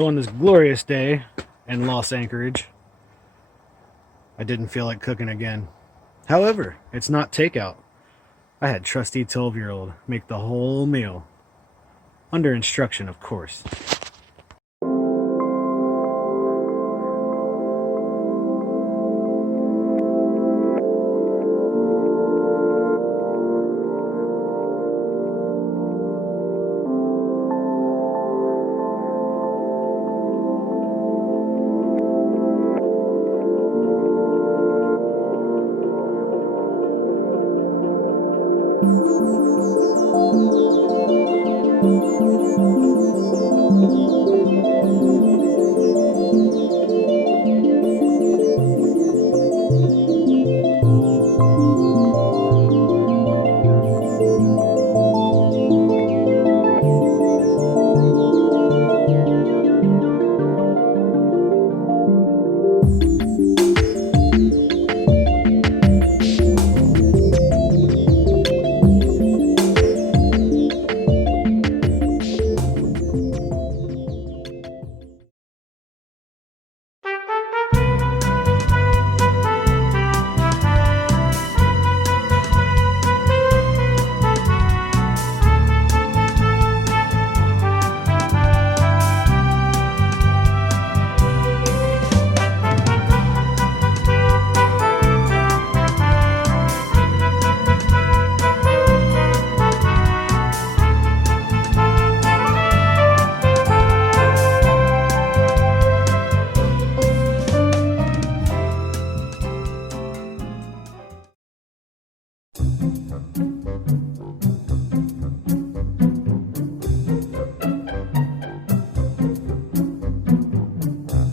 So on this glorious day in Los Anchorage, I didn't feel like cooking again. However, it's not takeout. I had Trustee 12-year-old make the whole meal. Under instruction, of course.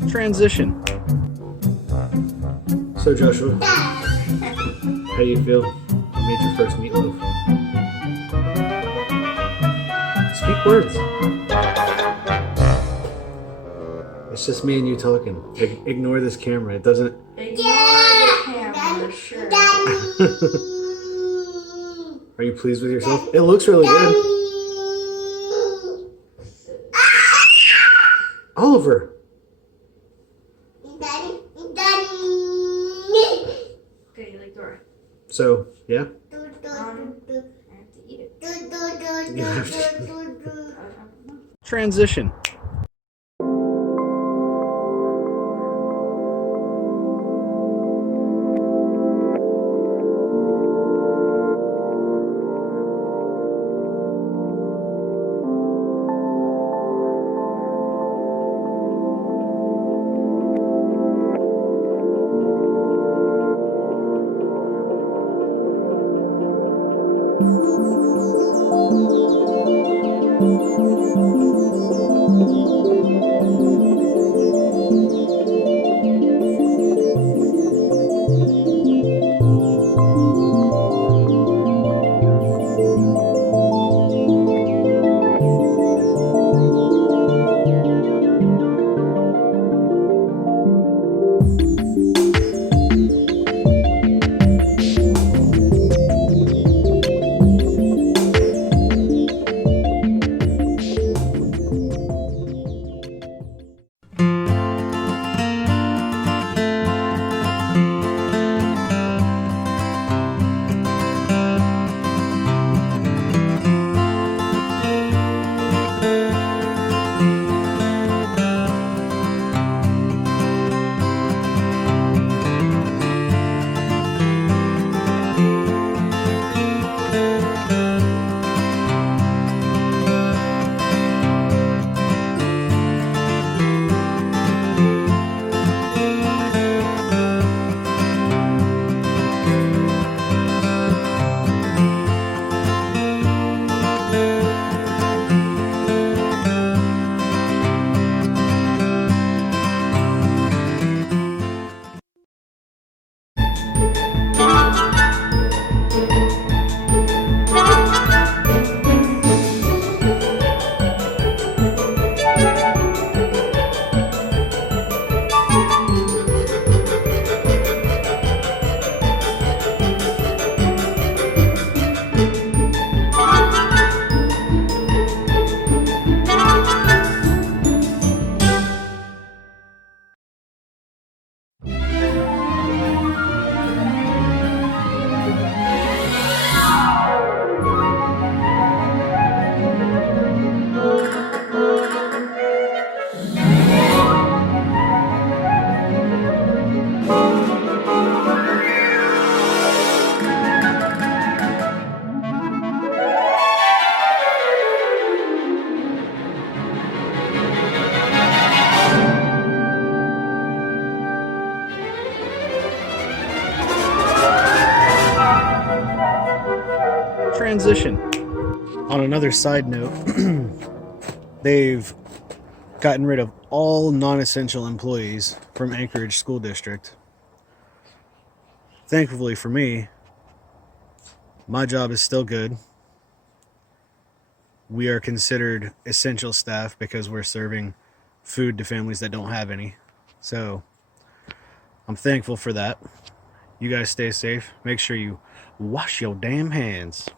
Transition. So Joshua, how do you feel? You made your first meatloaf. Speak words. It's just me and you talking. Ignore this camera. It doesn't. Ignore the camera, sure. Are you pleased with yourself? It looks really good. Oliver. Okay, you like Dora. So, yeah? I have to eat it. You have to. Transition. transition. On another side note, they've gotten rid of all non-essential employees from Anchorage School District. Thankfully for me, my job is still good. We are considered essential staff because we're serving food to families that don't have any. So I'm thankful for that. You guys stay safe. Make sure you wash your damn hands.